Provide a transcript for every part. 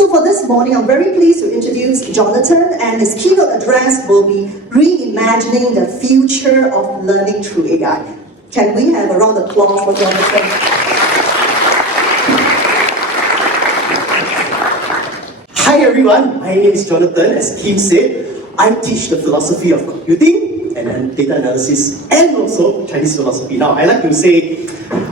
So for this morning, I'm very pleased to introduce Jonathan, and his keynote address will be Reimagining the Future of Learning Through AI. Can we have a round of applause for Jonathan? Hi everyone, my name is Jonathan. As Kim said, I teach the philosophy of computing and then data analysis and also Chinese philosophy. Now, I like to say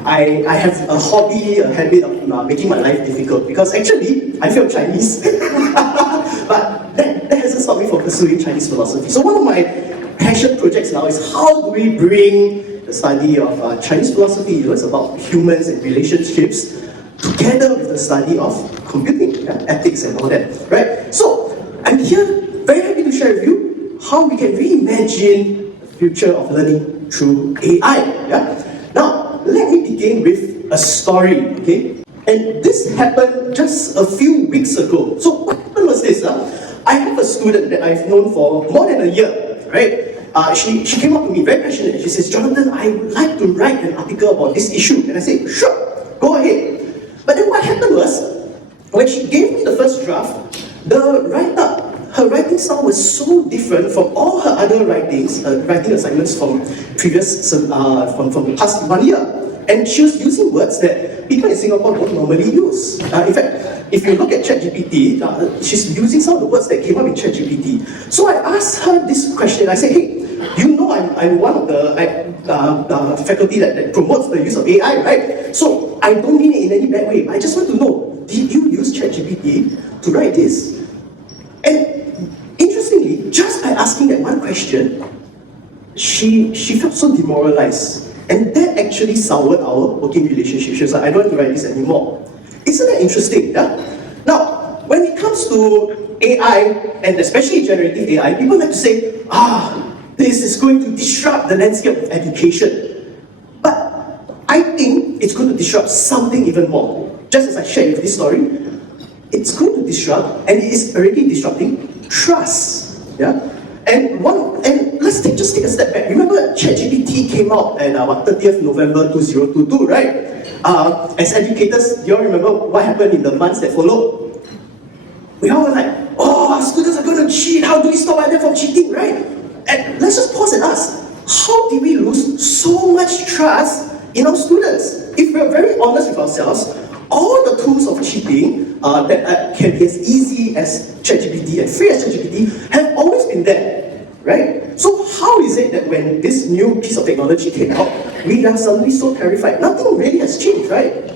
I have a hobby, a habit of making my life difficult because actually I feel Chinese, but that hasn't stopped me from pursuing Chinese philosophy. So one of my passion projects now is how do we bring the study of Chinese philosophy, it's about humans and relationships, together with the study of computing, ethics and all that, right? So I'm here very happy to share with you how we can reimagine the future of learning through AI. Now, let me begin with a story, okay? And this happened just a few weeks ago. So what happened was this, I have a student that I've known for more than a year, right? She came up to me very passionate and she says, Jonathan, I would like to write an article about this issue. And I said, sure, go ahead. But then what happened was, when she gave me the first draft, her writing style was so different from all her other writing assignments from the past 1 year. And she was using words that people in Singapore don't normally use. In fact, if you look at ChatGPT, she's using some of the words that came up in ChatGPT. So I asked her this question. I said, hey, you know I'm one of the faculty that promotes the use of AI, right? So I don't mean it in any bad way. I just want to know, did you use ChatGPT to write this? And interestingly, just by asking that one question, she felt so demoralized. And that actually soured our working relationship. She was like, I don't want to write this anymore. Isn't that interesting? Yeah? Now, when it comes to AI, and especially generative AI, people like to say, this is going to disrupt the landscape of education. But I think it's going to disrupt something even more. Just as I shared with this story, it's going to disrupt, and it is already disrupting, trust. Yeah? And let's just take a step back. Remember, ChatGPT came out on 30th November 2022, right? As educators, do you all remember what happened in the months that followed? We all were like, our students are going to cheat. How do we stop them from cheating, right? And let's just pause and ask, how did we lose so much trust in our students? If we're very honest with ourselves, all the tools of cheating that can be as easy as ChatGPT and free as ChatGPT have always been there, right? So how is it that when this new piece of technology came out, we are suddenly so terrified? Nothing really has changed, right?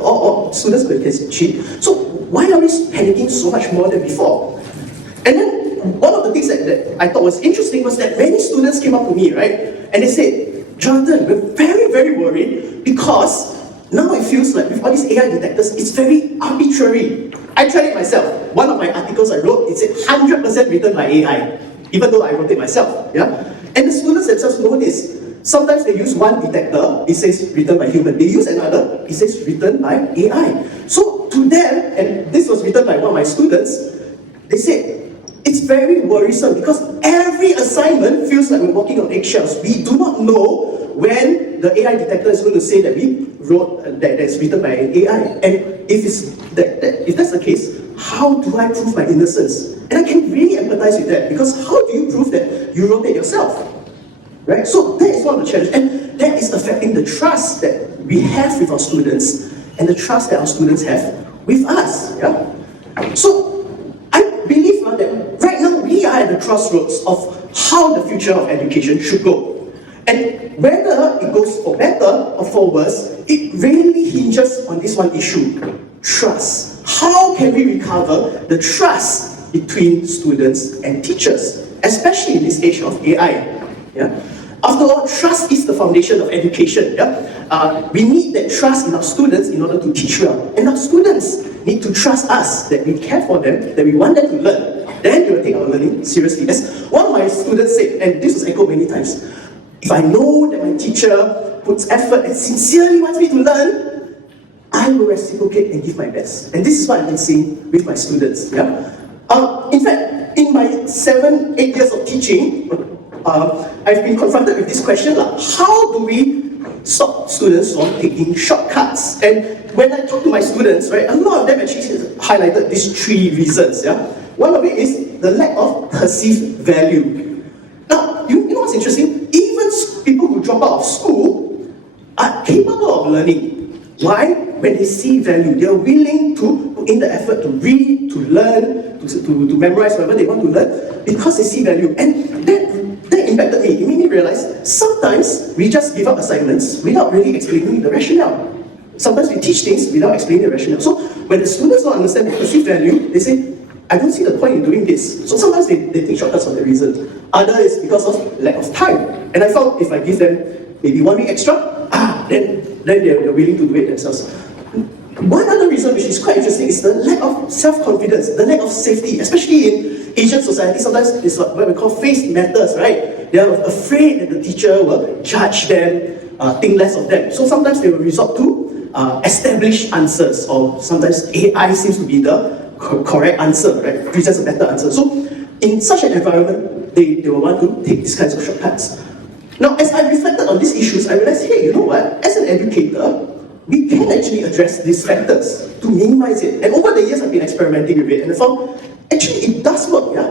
All students can cheat. So why are we panicking so much more than before? And then one of the things that I thought was interesting was that many students came up to me, right? And they said, Jonathan, we're very, very worried because now it feels like with all these AI detectors, it's very arbitrary. I tried it myself. One of my articles I wrote, it said 100% written by AI, even though I wrote it myself. Yeah? And the students themselves know this. Sometimes they use one detector, it says written by human. They use another, it says written by AI. So to them, and this was written by one of my students, they said, it's very worrisome because every assignment feels like we're walking on eggshells. We do not know when the AI detector is going to say that we wrote that it's written by AI. And if that's the case, how do I prove my innocence? And I can really empathize with that because how do you prove that you wrote it yourself? Right? So that is one of the challenges. And that is affecting the trust that we have with our students and the trust that our students have with us. Yeah? So I believe that right now we are at the crossroads of how the future of education should go. And whether it goes for better or for worse, it really hinges on this one issue, trust. How can we recover the trust between students and teachers, especially in this age of AI? Yeah? After all, trust is the foundation of education. Yeah? We need that trust in our students in order to teach well. And our students need to trust us, that we care for them, that we want them to learn. Then they will take our learning seriously. As one of my students said, and this was echoed many times, if I know that my teacher puts effort and sincerely wants me to learn, I will reciprocate and give my best. And this is what I've been seeing with my students. Yeah? In fact, in my 7-8 years of teaching, I've been confronted with this question, like, how do we stop students from taking shortcuts? And when I talk to my students, right, a lot of them actually say, highlighted these 3 reasons. Yeah? One of it is the lack of perceived value. Now, you know what's interesting? Even people who drop out of school are capable of learning. Why? When they see value, they are willing to put in the effort to read, to learn, to memorize whatever they want to learn, because they see value. And that impacted me. It made me realize sometimes we just give up assignments without really explaining the rationale. Sometimes we teach things without explaining the rationale. So when the students don't understand the perceived value, they say, I don't see the point in doing this. So sometimes they take shortcuts for that reason. Other is because of lack of time. And I found if I give them maybe 1 week extra, then they're willing to do it themselves. One other reason which is quite interesting is the lack of self-confidence, the lack of safety, especially in Asian society. Sometimes it's what we call face matters, right? They are afraid that the teacher will judge them, think less of them. So sometimes they will resort to established answers, or sometimes AI seems to be the correct answer, right? Presents a better answer. So in such an environment, they will want to take these kinds of shortcuts. Now, as I reflected on these issues, I realized, hey, you know what? As an educator, we can actually address these factors to minimize it. And over the years, I've been experimenting with it, and I found, actually, it does work, yeah?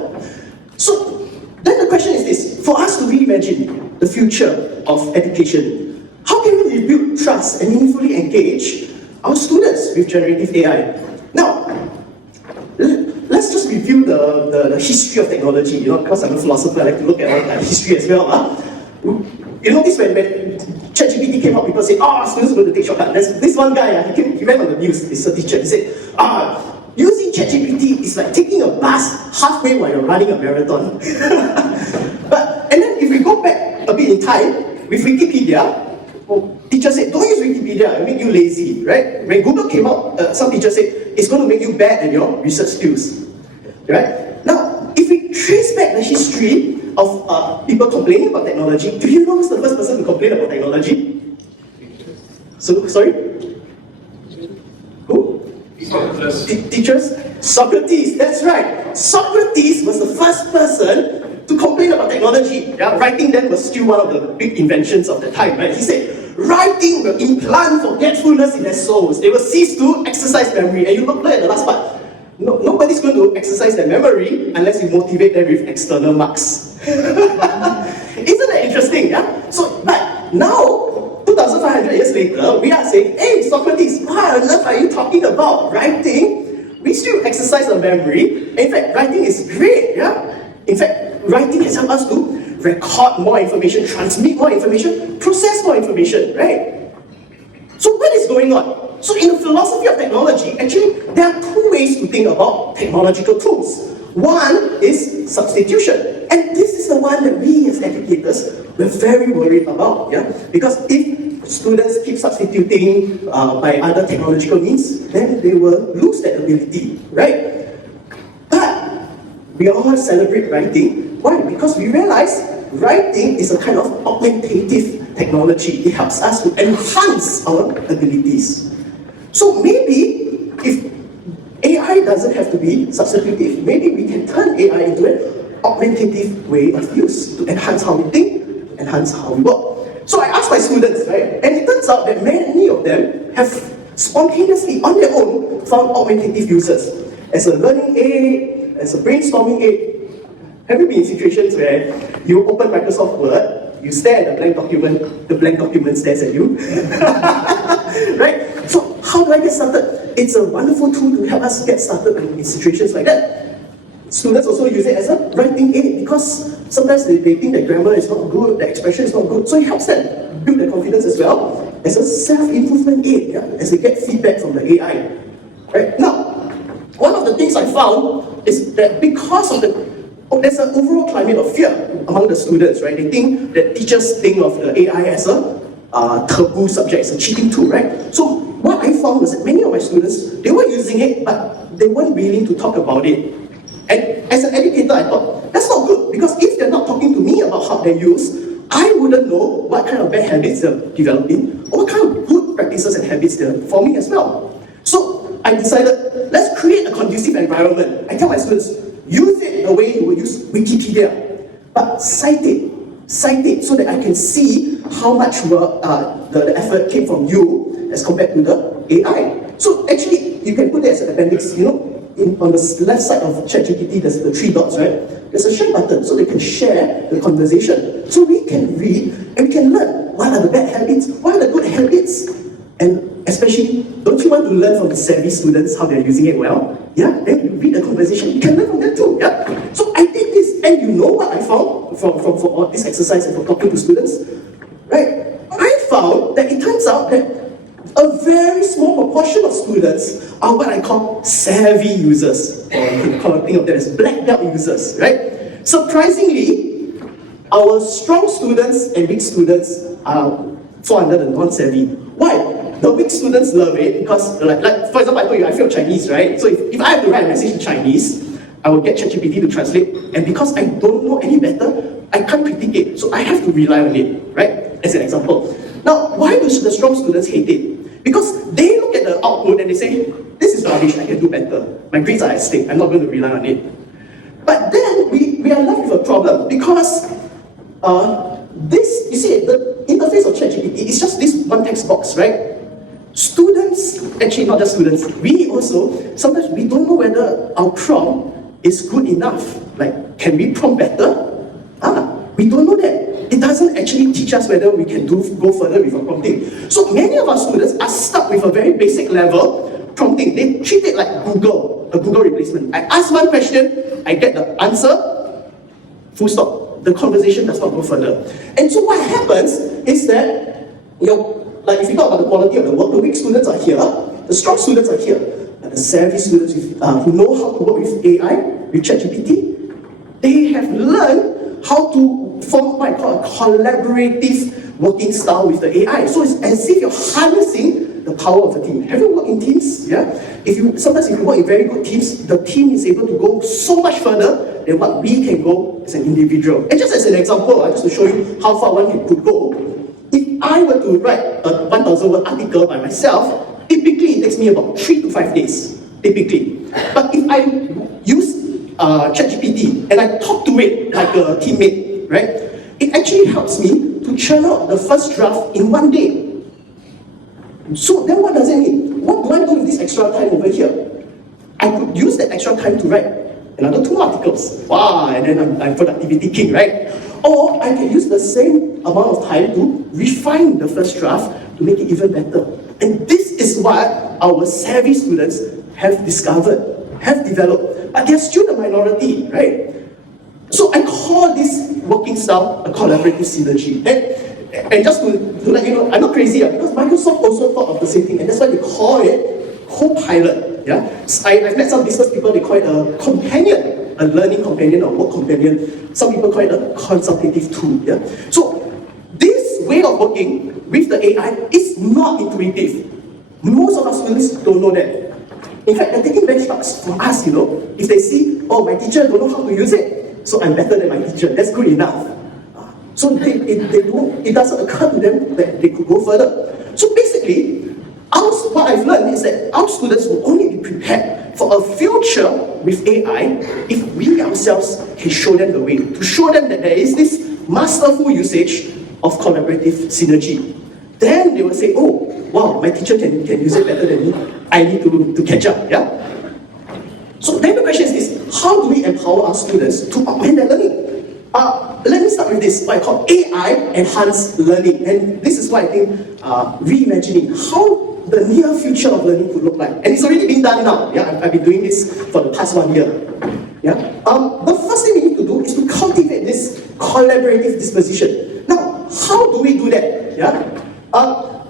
So, then the question is this: for us to reimagine the future of education, how can we rebuild trust and meaningfully engage our students with generative AI? Now, let's just review the history of technology. You know, because I'm a philosopher, I like to look at all history as well. You notice when ChatGPT came out, people say, students are going to take shortcuts. There's this one guy, he went on the news, he's a teacher, he said, using ChatGPT is like taking a bus halfway while you're running a marathon. And then if we go back a bit in time, with Wikipedia, teachers said, don't use Wikipedia, it'll make you lazy, right? When Google came out, some teachers said, it's going to make you bad at your research skills, right? Now, if we trace back the history of people complaining about technology, do you know who's the first person to complain about technology? So, sorry? Who? Teachers? Socrates, that's right. Socrates was the first person to complain about technology. Yeah? Writing then was still one of the big inventions of the time, right? He said, writing will implant forgetfulness in their souls. They will cease to exercise memory. And you look at the last part. Nobody's going to exercise their memory unless you motivate them with external marks. Isn't that interesting? Yeah? So, but now, 2,500 years later, we are saying, hey, Socrates, what on earth are you talking about? Writing? We still exercise our memory. In fact, writing is great. Yeah? In fact, writing has helped us to record more information, transmit more information, process more information, right? So what is going on? So in the philosophy of technology, actually, there are 2 ways to think about technological tools. One is substitution. And this is the one that we as educators, we're very worried about. Yeah? Because if students keep substituting by other technological means, then they will lose that ability, right? But we all celebrate writing. Why? Because we realize writing is a kind of augmentative technology. It helps us to enhance our abilities. So maybe if AI doesn't have to be substitutive, maybe we can turn AI into an augmentative way of use to enhance how we think, enhance how we work. So I asked my students, right, and it turns out that many of them have spontaneously, on their own, found augmentative uses. As a learning aid, as a brainstorming aid. Have you been in situations where you open Microsoft Word, you stare at the blank document stares at you? Right? So how do I get started? It's a wonderful tool to help us get started in situations like that. Students also use it as a writing aid because sometimes they think that grammar is not good, the expression is not good, so it helps them build their confidence as well as a self-improvement aid, yeah, as they get feedback from the AI. Right? Now, one of the things I found is that because of there's an overall climate of fear among the students, right? They think that teachers think of the AI as a taboo subject, it's a cheating tool, right? So what I found was that many of my students, they were using it, but they weren't willing to talk about it. And as an educator, I thought, that's not good, because if they're not talking to me about how they're used, I wouldn't know what kind of bad habits they're developing, or what kind of good practices and habits they're forming as well. So I decided, let's create a conducive environment. I tell my students, use it the way you would use Wikipedia, but cite it so that I can see how much work, the effort came from you as compared to the AI. So actually, you can put it as an appendix, on the left side of ChatGPT, there's the three dots, right? There's a share button, so they can share the conversation. So we can read, and we can learn what are the bad habits, what are the good habits, and especially, don't you want to learn from the savvy students how they're using it well? Yeah, then you read the conversation, you can learn from them too, yeah? So I did this, and you know what I found from all this exercise and from talking to students? Right? I found that it turns out that a very small proportion of students are what I call savvy users, or you can think of them as black belt users, right? Surprisingly, our strong students and weak students fall under the non-savvy. Why? The weak students love it because, like for example, I told you I failed Chinese, right? So if I have to write a message in Chinese, I will get ChatGPT to translate, and because I don't know any better, I can't critique it, so I have to rely on it, right? As an example. Now, why do the strong students hate it? Because they look at the output and they say, this is rubbish, I can do better. My grades are at stake, I'm not going to rely on it. But then we are left with a problem because this, you see, the interface of ChatGPT is just this one text box, right? Students, actually not just students, we also, sometimes we don't know whether our prompt is good enough. Like, can we prompt better? We don't know that. It doesn't actually teach us whether we can go further with our prompting. So many of our students are stuck with a very basic level prompting. They treat it like Google, a Google replacement. I ask one question, I get the answer, full stop. The conversation does not go further. And so what happens is that, like if you talk about the quality of the work, the weak students are here, the strong students are here, and the savvy students who know how to work with AI, with ChatGPT, they have learned how to form what I call a collaborative working style with the AI. So it's as if you're harnessing the power of a team. Have you worked in teams? Yeah. Sometimes if you work in very good teams, the team is able to go so much further than what we can go as an individual. And just as an example, just to show you how far one could go, if I were to write a 1,000 word article by myself, typically it takes me about 3 to 5 days. Typically. But if I use ChatGPT and I talk to it like a teammate, right? It actually helps me to churn out the first draft in 1 day. So then what does it mean? What do I do with this extra time over here? I could use that extra time to write another 2 articles. Wow, and then I'm productivity king, right? Or I can use the same amount of time to refine the first draft to make it even better. And this is what our savvy students have discovered, have developed. But they're still the minority, right? So I call this working style a collaborative synergy. And just to let you know, I'm not crazy, because Microsoft also thought of the same thing, and that's why they call it co-pilot. Yeah? I've met some business people, they call it a companion, a learning companion or work companion. Some people call it a consultative tool. Yeah? So this way of working with the AI is not intuitive. Most of our students don't know that. In fact, they're taking benchmarks from us, If they see, oh, my teacher don't know how to use it, so I'm better than my teacher, that's good enough. So it doesn't occur to them that they could go further. So basically, what I've learned is that our students will only be prepared for a future with AI if we ourselves can show them the way, to show them that there is this masterful usage of collaborative synergy. Then they will say, oh, wow, my teacher can use it better than me. I need to catch up, yeah? So then the question is this, how do we empower our students to augment their learning? Let me start with this, what I call AI-enhanced learning. And this is what I think, reimagining how the near future of learning could look like. And it's already being done now. Yeah, I've been doing this for the past 1 year. Yeah? The first thing we need to do is to cultivate this collaborative disposition. Now, how do we do that? Yeah?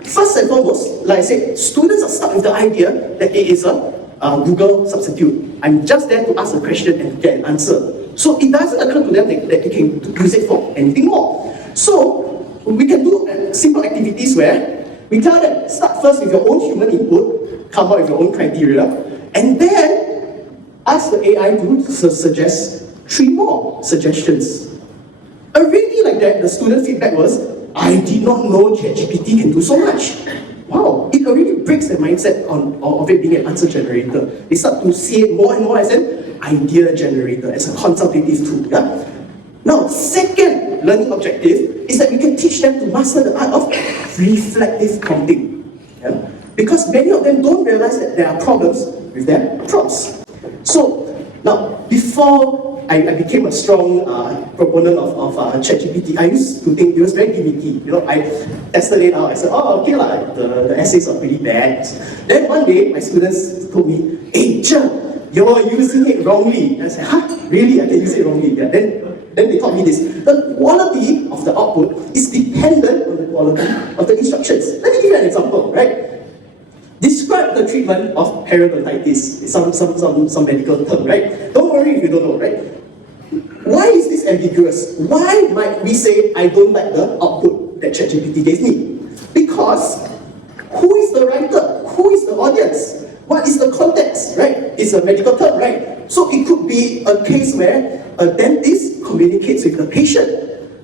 First and foremost, like I said, students are stuck with the idea that it is a Google substitute. I'm just there to ask a question and get an answer. So it doesn't occur to them that they can use it for anything more. So we can do simple activities where we tell them, start first with your own human input, come up with your own criteria, and then ask the AI to suggest 3 more suggestions. Already like that, the student feedback was, I did not know ChatGPT can do so much. Wow, it already breaks the mindset of it being an answer generator. They start to see it more and more as an idea generator, as a consultative tool. Yeah? Now, second learning objective is that we can teach them to master the art of reflective prompting. Yeah? because many of them don't realize that there are problems with their prompts. So now, before I became a strong proponent of ChatGPT, I used to think it was very gimmicky. I tested it out. I said, oh, okay, the essays are pretty bad. Then one day, my students told me, hey, Chen, you're using it wrongly. And I said, huh? Really? I can use it wrongly? Yeah. Then they taught me this. The quality of the output is dependent on the quality of the instructions. Let me give you an example, right? Describe the treatment of periodontitis. It's some medical term, right? Don't worry if you don't know, right? Why is this ambiguous? Why might we say, I don't like the output that ChatGPT gave me? Because who is the writer? Who is the audience? What is the context, right? It's a medical term, right? So it could be a case where a dentist communicates with the patient,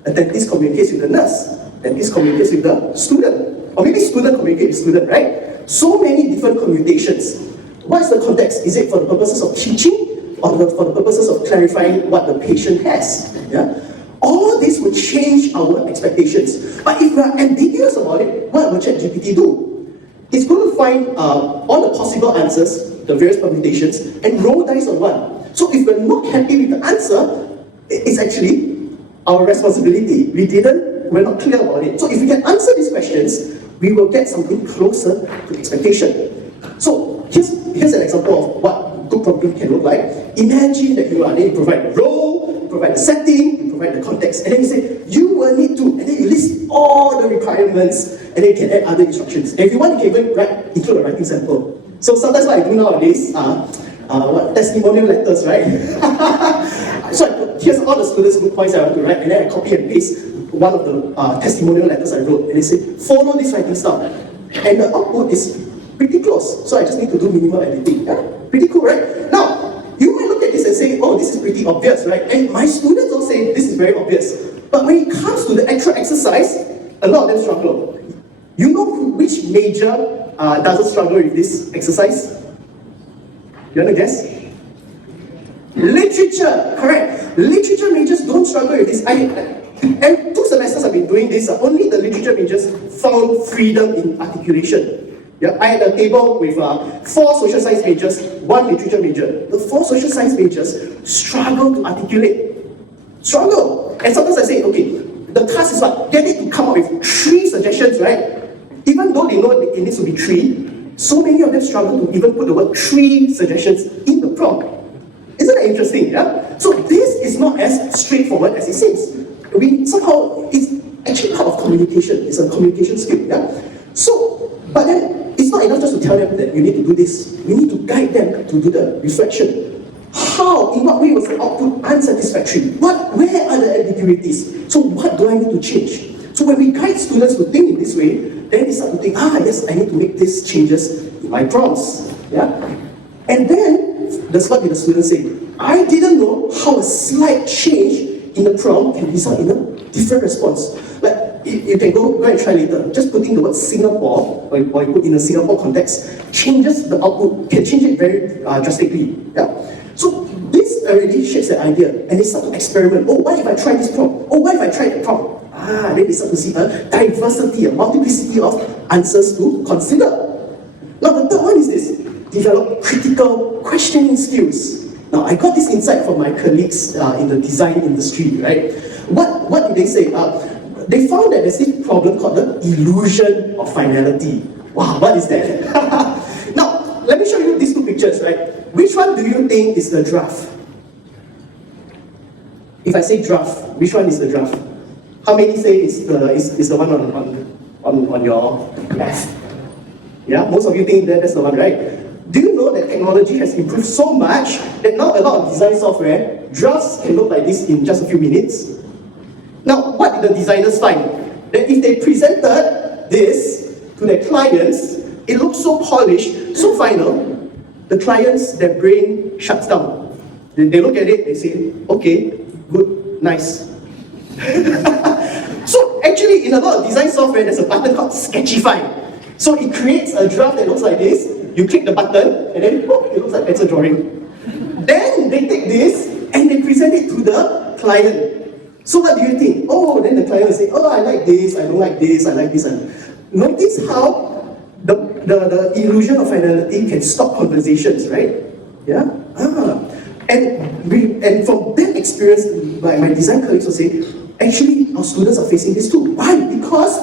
a dentist communicates with the nurse, dentist communicates with the student, or maybe student communicates with student, right? So many different commutations. What is the context? Is it for the purposes of teaching or for the purposes of clarifying what the patient has? Yeah? All this will change our expectations. But if we are ambiguous about it, what will ChatGPT do? It's going to find all the possible answers, the various permutations, and roll dice on one. So if we're not happy with the answer, it's actually our responsibility. We're not clear about it. So if we can answer these questions, we will get something closer to expectation. So here's an example of what good prompting can look like. Imagine that you provide a role, you provide a setting, you provide the context, and then you say, you will need to, and then you list all the requirements, and then you can add other instructions. And if you want, you can even include a writing sample. So sometimes what I do nowadays, testimonial letters, right? So here's all the students' good points I want to write, and then I copy and paste one of the testimonial letters I wrote, and they say, follow this writing style. And the output is pretty close, so I just need to do minimal editing. Yeah? Pretty cool, right? Now, you might look at this and say, oh, this is pretty obvious, right? And my students all say, this is very obvious. But when it comes to the actual exercise, a lot of them struggle. You know which major doesn't struggle with this exercise? You want to guess? Literature, correct. Literature majors don't struggle with this. And 2 semesters I've been doing this, only the literature majors found freedom in articulation. Yeah, I had a table with 4 social science majors, 1 literature major. The 4 social science majors struggle to articulate. Struggle. And sometimes I say, okay, the task is what? Get it to come up with 3 suggestions, right? Even though they know it needs to be 3, so many of them struggle to even put the word 3 suggestions in the prompt. Isn't that interesting? Yeah? So this is not as straightforward as it seems. Somehow, it's actually part of communication. It's a communication skill. Yeah? So, but then, it's not enough just to tell them that you need to do this. We need to guide them to do the reflection. How, in what way was the output unsatisfactory? Where are the ambiguities? So what do I need to change? So when we guide students to think in this way, then they start to think, yes, I need to make these changes in my prompts. Yeah? And then, that's what the students say. I didn't know how a slight change in the prompt can result in a different response. Like, you can go and try later. Just putting the word Singapore, or you put in a Singapore context, changes the output, can change it very drastically. Yeah? So this already shapes the idea, and they start to experiment. Oh, what if I try this prompt? Oh, what if I try that prompt? Then they start to see a diversity, a multiplicity of answers to consider. Now the third one is this: develop critical questioning skills. Now I got this insight from my colleagues in the design industry, right? What did they say? They found that there's this problem called the illusion of finality. Wow, what is that? Now, let me show you these 2 pictures, right? Which one do you think is the draft? If I say draft, which one is the draft? How many say is the one on your left? Yeah, most of you think that's the one, right? Do you know that technology has improved so much that now a lot of design software, drafts can look like this in just a few minutes? Now, what did the designers find? That if they presented this to their clients, it looks so polished, so final, the clients, their brain shuts down. They look at it, they say, okay, good, nice. So actually, in a lot of design software, there's a button called Sketchify. So it creates a draft that looks like this. You click the button, and then it looks like pencil drawing. Then they take this, and they present it to the client. So what do you think? Oh, then the client will say, oh, I like this, I don't like this, I like this. Notice how the illusion of finality can stop conversations, right? Yeah? And from that experience, my design colleagues will say, actually, our students are facing this too. Why? Because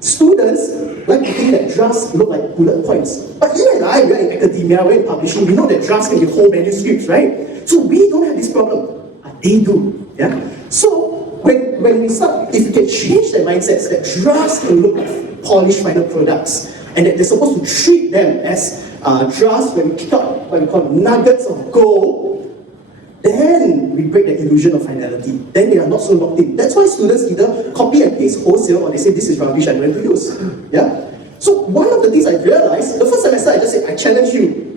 students like to think that drafts look like bullet points. But you and I, we're in academia, we're in publishing, we know that drafts can be whole manuscripts, right? So we don't have this problem, but they do. Yeah? So when we start, if we can change their mindsets that drafts can look like polished final products, and that they're supposed to treat them as drafts when we kick out what we call nuggets of gold, then we break the illusion of finality. Then they are not so locked in. That's why students either copy and paste wholesale or they say this is rubbish, I'm going to use. Yeah? So one of the things I realized, the first semester I just said, I challenge you.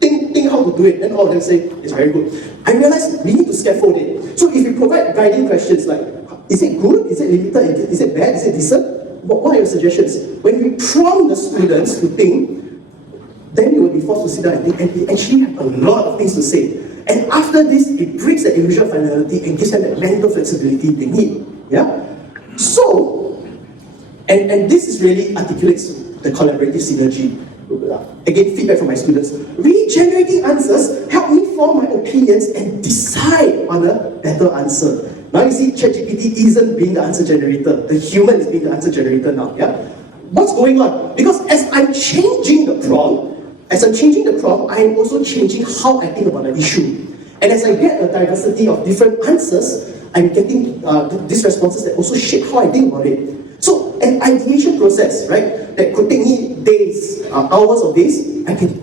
Think how to do it. Then all of them say, it's very good. I realized we need to scaffold it. So if you provide guiding questions like, is it good? Is it limited? Is it bad? Is it decent? What are your suggestions? When we prompt the students to think, then you will be forced to sit down and think, and they actually have a lot of things to say. And after this, it breaks the illusion of finality and gives them that mental flexibility they need. Yeah? So, and this is really articulates the collaborative synergy. Again, feedback from my students. Regenerating answers help me form my opinions and decide on a better answer. Now you see, ChatGPT isn't being the answer generator. The human is being the answer generator now. Yeah? What's going on? Because as I'm changing the prompt, I'm also changing how I think about an issue. And as I get a diversity of different answers, I'm getting these responses that also shape how I think about it. So an ideation process, right, that could take me days, hours of days, I can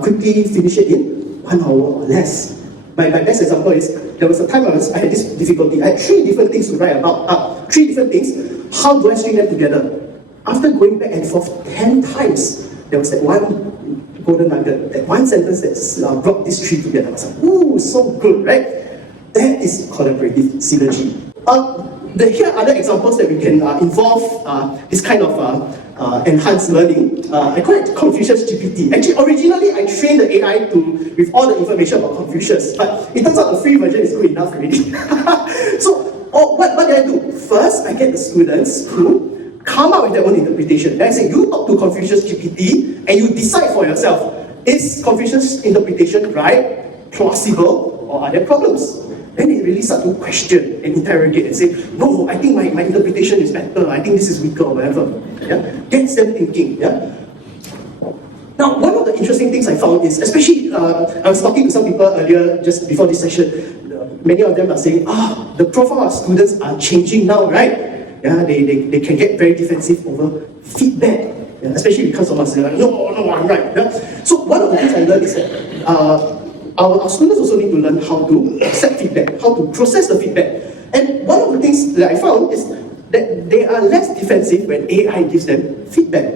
quickly finish it in 1 hour or less. My best example is, there was a time I had this difficulty. I had 3 different things to write about, 3 different things. How do I string them together? After going back and forth 10 times, there was that one golden nugget, that one sentence that brought these 3 together. I was like, ooh, so good, right? That is collaborative synergy. Here are other examples that we can involve this kind of enhanced learning. I call it Confucius GPT. Actually, originally I trained the AI with all the information about Confucius, but it turns out the free version is good enough already. So, what did I do? First, I get the students to come up with their own interpretation. Then I say, you talk to Confucius GPT and you decide for yourself, is Confucius' interpretation right, plausible, or are there problems? Then they really start to question and interrogate and say, no, I think my interpretation is better, I think this is weaker or whatever. Yeah? Gets them thinking. Yeah? Now, one of the interesting things I found is, especially, I was talking to some people earlier, just before this session, many of them are saying, the profile of students are changing now, right? Yeah, they can get very defensive over feedback, yeah? Especially because someone says, no, I'm right. Yeah? So one of the things I learned is that our students also need to learn how to accept feedback, how to process the feedback. And one of the things that I found is that they are less defensive when AI gives them feedback.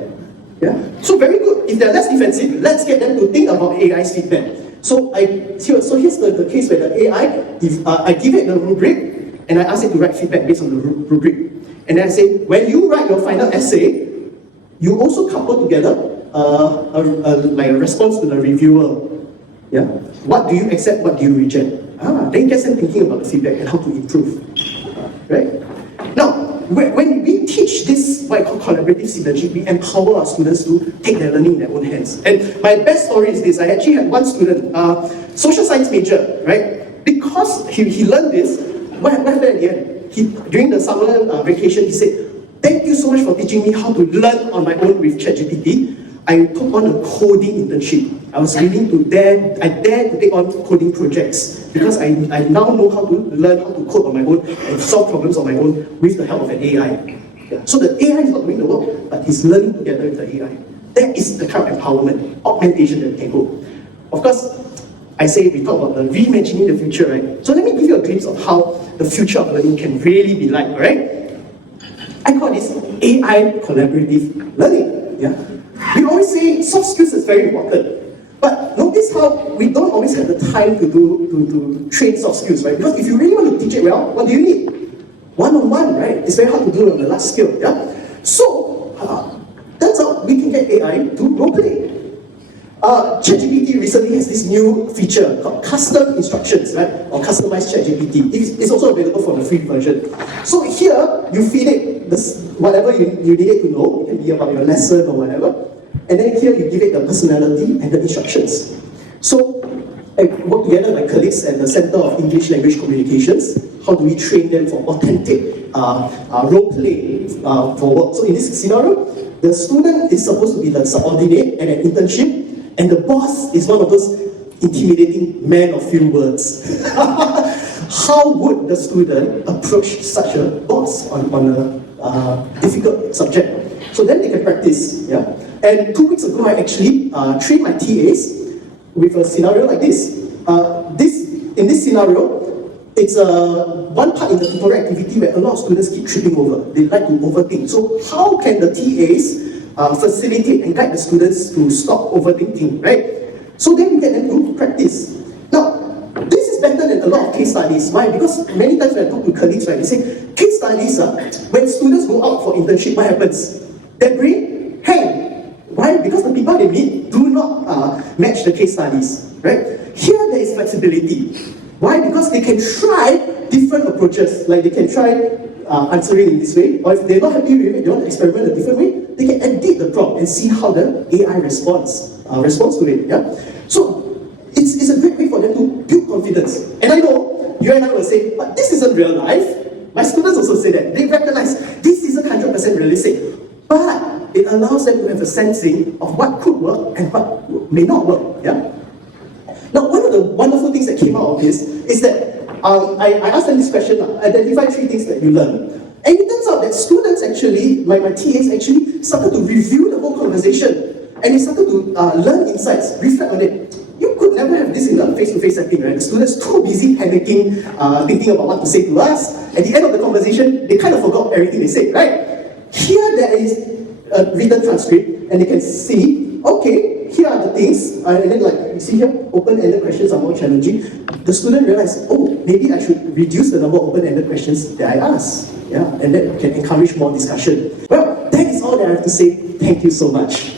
Yeah? So very good. If they're less defensive, let's get them to think about AI's feedback. So here's the case where the AI, I give it the rubric, and I ask it to write feedback based on the rubric. And then I say, when you write your final essay, you also couple together like a response to the reviewer. Yeah? What do you accept, what do you reject? Then gets them thinking about the feedback and how to improve. Right? Now, when we teach this, what I call collaborative synergy, we empower our students to take their learning in their own hands. And my best story is this. I actually had one student, social science major, right? Because he learned this, what happened at the end? During the summer vacation, he said, thank you so much for teaching me how to learn on my own with ChatGPT. I took on a coding internship. I was willing to dare to take on coding projects because I now know how to learn how to code on my own and solve problems on my own with the help of an AI. Yeah. So the AI is not doing the work, but he's learning together with the AI. That is the kind of empowerment, augmentation that we can go. Of course, I say we talk about the reimagining the future, right? So let me give you a glimpse of how the future of learning can really be like, right? I call this AI collaborative learning. Yeah? We always say soft skills is very important. But notice how we don't always have the time to train soft skills, right? Because if you really want to teach it well, what do you need? One-on-one, right? It's very hard to do on the last skill, yeah? So, turns out we can get AI to role-play. ChatGPT recently has this new feature called custom instructions, right? Or customized ChatGPT. It's also available for the free version. So here, you feed it whatever you need it to know. It can be about your lesson or whatever. And then here you give it the personality and the instructions. So I work together with my colleagues at the Center of English Language Communications. How do we train them for authentic role play for work? So in this scenario, the student is supposed to be the subordinate and an internship, and the boss is one of those intimidating man of few words. How would the student approach such a boss on a difficult subject? So then they can practice. Yeah? And 2 weeks ago, I actually trained my TAs with a scenario like this. In this scenario, it's one part in the tutorial activity where a lot of students keep tripping over. They like to overthink. So how can the TAs facilitate and guide the students to stop overthinking, right? So then we get them to practice. Now, this is better than a lot of case studies. Why? Because many times when I talk to colleagues, right, they say, case studies, when students go out for internship, what happens? Their brain hang. Why? Because the people they meet do not match the case studies, right? Here there is flexibility. Why? Because they can try different approaches. Like they can try answering in this way, or if they're not happy with it, they want to experiment a different way, they can edit the prompt and see how the AI responds to it. Yeah. So it's a great way for them to build confidence. And I know you and I will say, but this isn't real life. My students also say that. They recognize this isn't 100% realistic, but it allows them to have a sensing of what could work and what may not work. Yeah. Now, one of the wonderful things that came out of this is that I asked them this question, identify 3 things that you learn. And it turns out that students actually, my TAs actually started to review the whole conversation, and they started to learn insights, reflect on it. You could never have this in a face-to-face setting, right? The students too busy panicking, thinking about what to say to us. At the end of the conversation, they kind of forgot everything they said, right? Here there is a written transcript, and they can see, okay, here are the things, and then like, you see here, open-ended questions are more challenging. The student realized, oh, maybe I should reduce the number of open-ended questions that I ask. Yeah, and that can encourage more discussion. Well, that is all that I have to say. Thank you so much.